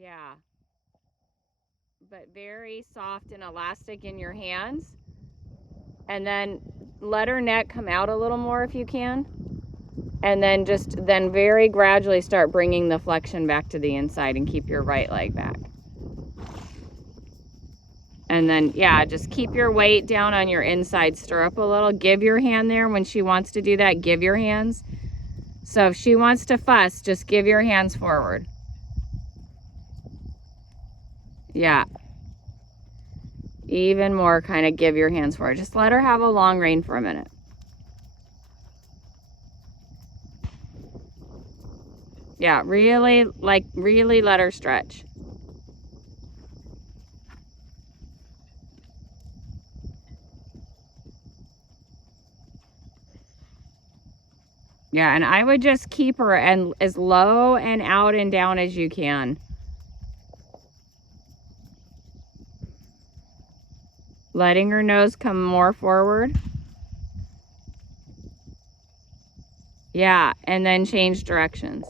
Yeah. But very soft and elastic in your hands. And then let her neck come out a little more if you can. And then then very gradually start bringing the flexion back to the inside and keep your right leg back. And then, yeah, just keep your weight down on your inside stirrup a little. Give your hand there. When she wants to do that, give your hands. So if she wants to fuss, just give your hands forward. Yeah. Even more, kind of give your hands forward. Just let her have a long rein for a minute. Yeah, really let her stretch. Yeah, and I would just keep her as low and out and down as you can. Letting her nose come more forward. Yeah, and then change directions.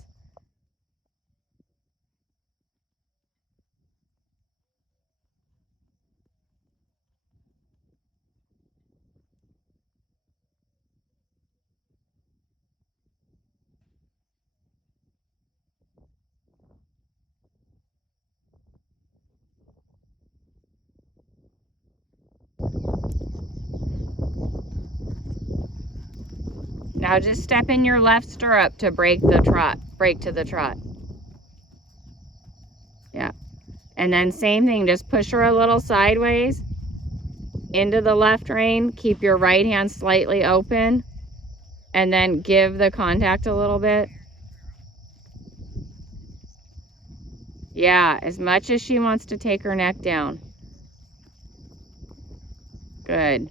Now just step in your left stirrup to break the trot, break to the trot. Yeah. And then same thing, just push her a little sideways into the left rein. Keep your right hand slightly open and then give the contact a little bit. Yeah, as much as she wants to take her neck down. Good.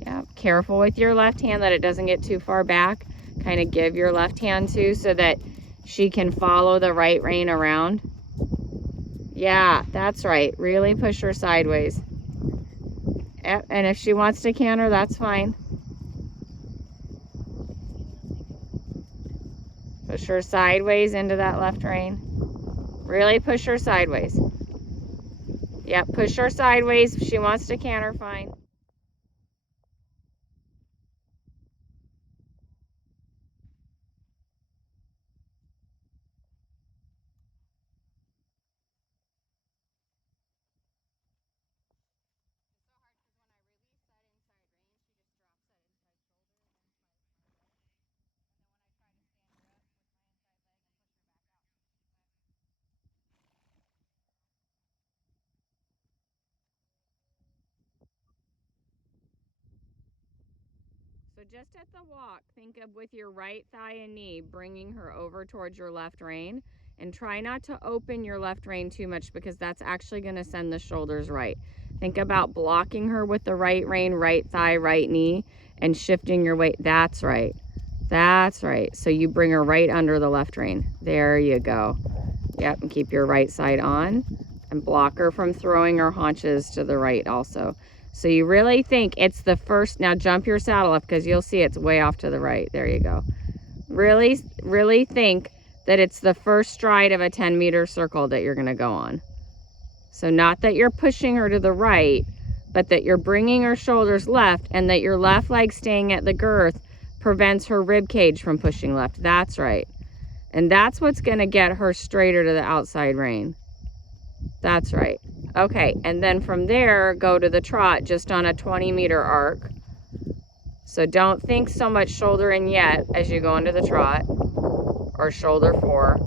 Yeah, careful with your left hand that it doesn't get too far back. Kind of give your left hand too so that she can follow the right rein around. Yeah, that's right. Really push her sideways. And if she wants to canter, that's fine. Push her sideways into that left rein. Really push her sideways. Yep, push her sideways. If she wants to canter, fine. So just at the walk, think of with your right thigh and knee, bringing her over towards your left rein. And try not to open your left rein too much because that's actually going to send the shoulders right. Think about blocking her with the right rein, right thigh, right knee, and shifting your weight. That's right. That's right. So you bring her right under the left rein. There you go. Yep, and keep your right side on. And block her from throwing her haunches to the right also. So you really think it's the first, now jump your saddle up because you'll see it's way off to the right. There you go. Really, really think that it's the first stride of a 10-meter circle that you're going to go on. So not that you're pushing her to the right, but that you're bringing her shoulders left and that your left leg staying at the girth prevents her rib cage from pushing left. That's right. And that's what's going to get her straighter to the outside rein. That's right. Okay, and then from there, go to the trot just on a 20-meter arc. So don't think so much shoulder in yet as you go into the trot, or shoulder 4.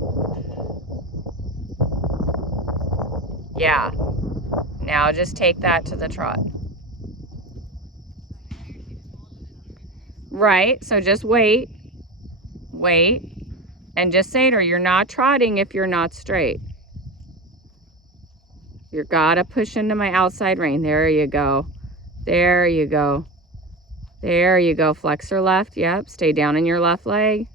Yeah. Now just take that to the trot. Right, so just wait, and just say to her, you're not trotting if you're not straight. You gotta push into my outside rein. There you go. There you go. There you go. Flex her left. Yep. Stay down in your left leg.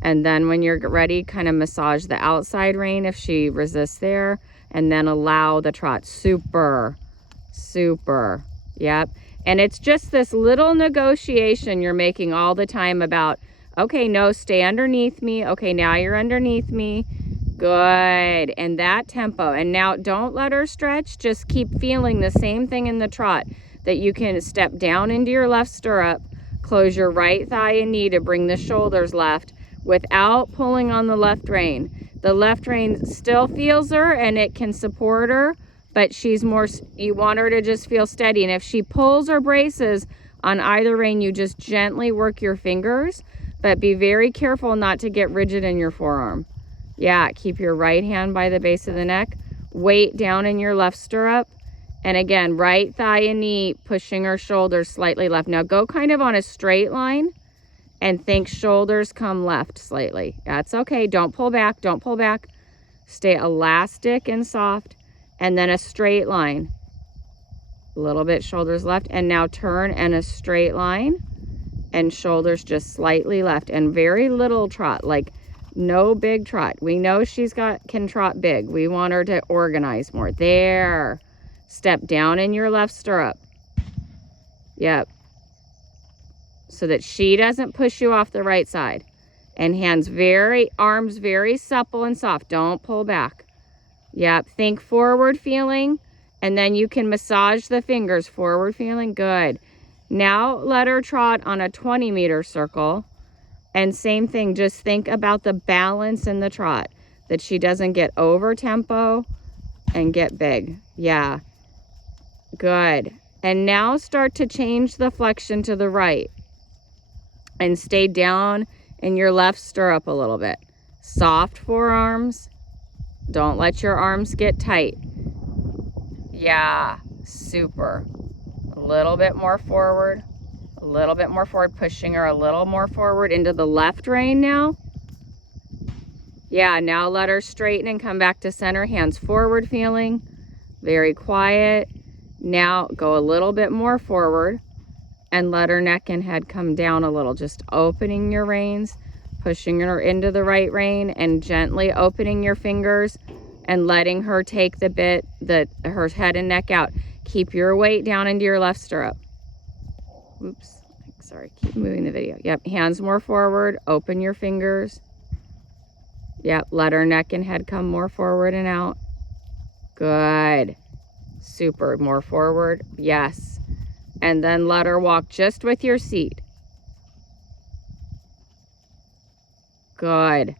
And then when you're ready, kind of massage the outside rein if she resists there. And then allow the trot. Super. Super. Yep. And it's just this little negotiation you're making all the time about, okay, no, stay underneath me. Okay, now you're underneath me. Good. And that tempo. And now don't let her stretch. Just keep feeling the same thing in the trot, that you can step down into your left stirrup, close your right thigh and knee to bring the shoulders left without pulling on the left rein. The left rein still feels her and it can support her, but she's more, you want her to just feel steady. And if she pulls or braces on either rein, you just gently work your fingers, but be very careful not to get rigid in your forearm. Yeah, keep your right hand by the base of the neck, weight down in your left stirrup, and again, right thigh and knee pushing her shoulders slightly left. Now go kind of on a straight line and think shoulders come left slightly. That's okay, don't pull back, don't pull back. Stay elastic and soft, and then a straight line. A little bit shoulders left, and now turn and a straight line, and shoulders just slightly left, and very little trot, like no big trot. We know she's can trot big. We want her to organize more. There. Step down in your left stirrup. Yep. So that she doesn't push you off the right side. And arms very supple and soft. Don't pull back. Yep. Think forward feeling, and then you can massage the fingers. Forward feeling. Good. Now let her trot on a 20-meter circle. And same thing, just think about the balance in the trot, that she doesn't get over tempo and get big. Yeah, good. And now start to change the flexion to the right and stay down in your left stirrup a little bit. Soft forearms. Don't let your arms get tight. Yeah, super. A little bit more forward. A little bit more forward, pushing her a little more forward into the left rein now. Yeah, now let her straighten and come back to center, hands forward feeling, very quiet. Now go a little bit more forward and let her neck and head come down a little, just opening your reins, pushing her into the right rein and gently opening your fingers and letting her take the bit, her head and neck out. Keep your weight down into your left stirrup. Oops, sorry, keep moving the video. Yep, hands more forward, open your fingers. Yep, let her neck and head come more forward and out. Good, super, more forward, yes. And then let her walk just with your seat. Good.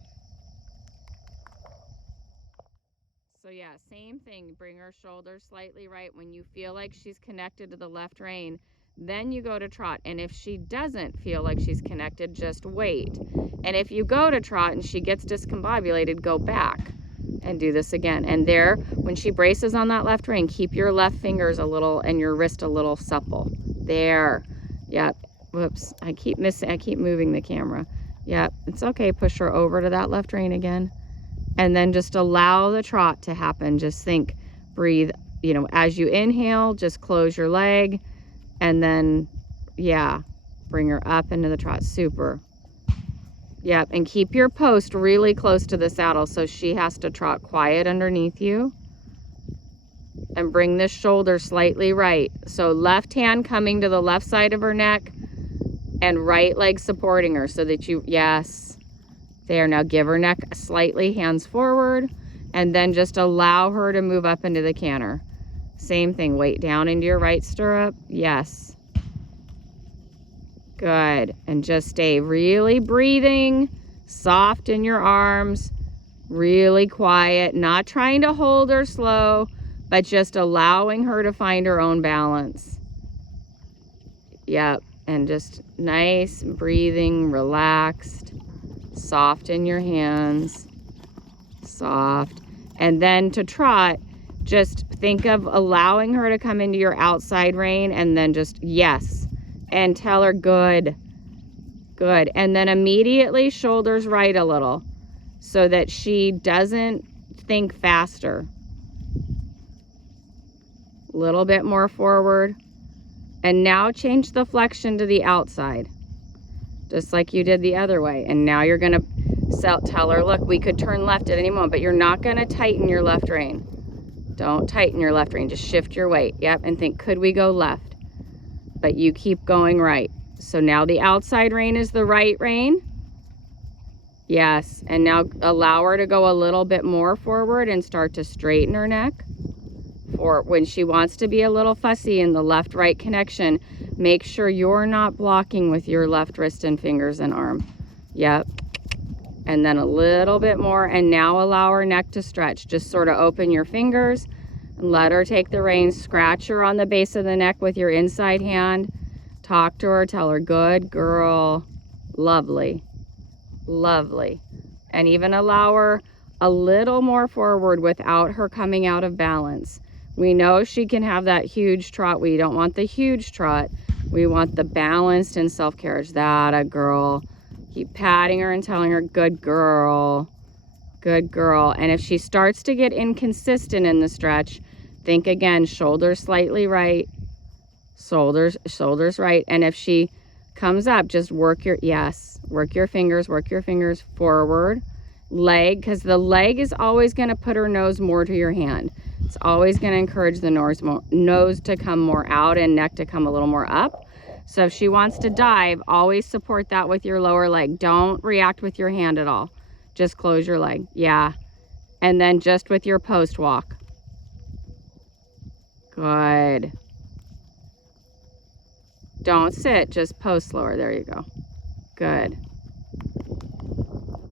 So yeah, same thing, bring her shoulders slightly right. When you feel like she's connected to the left rein, then you go to trot. And if she doesn't feel like she's connected, just wait. And if you go to trot and she gets discombobulated, go back and do this again. And there, when she braces on that left rein, keep your left fingers a little and your wrist a little supple. There. Yep. Whoops. I keep moving the camera. Yep. It's okay. Push her over to that left rein again. And then just allow the trot to happen. Just think, breathe, as you inhale, just close your leg. And then, yeah, bring her up into the trot. Super. Yep, and keep your post really close to the saddle so she has to trot quiet underneath you. And bring this shoulder slightly right. So left hand coming to the left side of her neck and right leg supporting her so that yes. There, now give her neck slightly, hands forward, and then just allow her to move up into the canter. Same thing, weight down into your right stirrup. Yes. Good. And just stay really breathing, soft in your arms, really quiet, not trying to hold her slow, but just allowing her to find her own balance. Yep. And just nice, breathing, relaxed, soft in your hands, soft. And then to trot, just think of allowing her to come into your outside rein and then just yes. And tell her good, good. And then immediately shoulders right a little so that she doesn't think faster. A little bit more forward. And now change the flexion to the outside, just like you did the other way. And now you're gonna tell her, look, we could turn left at any moment, but you're not gonna tighten your left rein. Don't tighten your left rein, just shift your weight. Yep, and think, could we go left? But you keep going right. So now the outside rein is the right rein. Yes, and now allow her to go a little bit more forward and start to straighten her neck. For when she wants to be a little fussy in the left-right connection, make sure you're not blocking with your left wrist and fingers and arm. Yep. And then a little bit more, and now allow her neck to stretch. Just sort of open your fingers and let her take the reins. Scratch her on the base of the neck with your inside hand. Talk to her, tell her, good girl, lovely, lovely. And even allow her a little more forward without her coming out of balance. We know she can have that huge trot. We don't want the huge trot. We want the balanced and self-carriage. That a girl. Keep patting her and telling her, good girl, good girl. And if she starts to get inconsistent in the stretch, think again, shoulders slightly right, shoulders right. And if she comes up, just work your, yes, work your fingers forward. Leg, because the leg is always going to put her nose more to your hand. It's always going to encourage the nose to come more out and neck to come a little more up. So if she wants to dive, always support that with your lower leg. Don't react with your hand at all. Just close your leg. Yeah. And then just with your post walk. Good. Don't sit, just post lower. There you go. Good.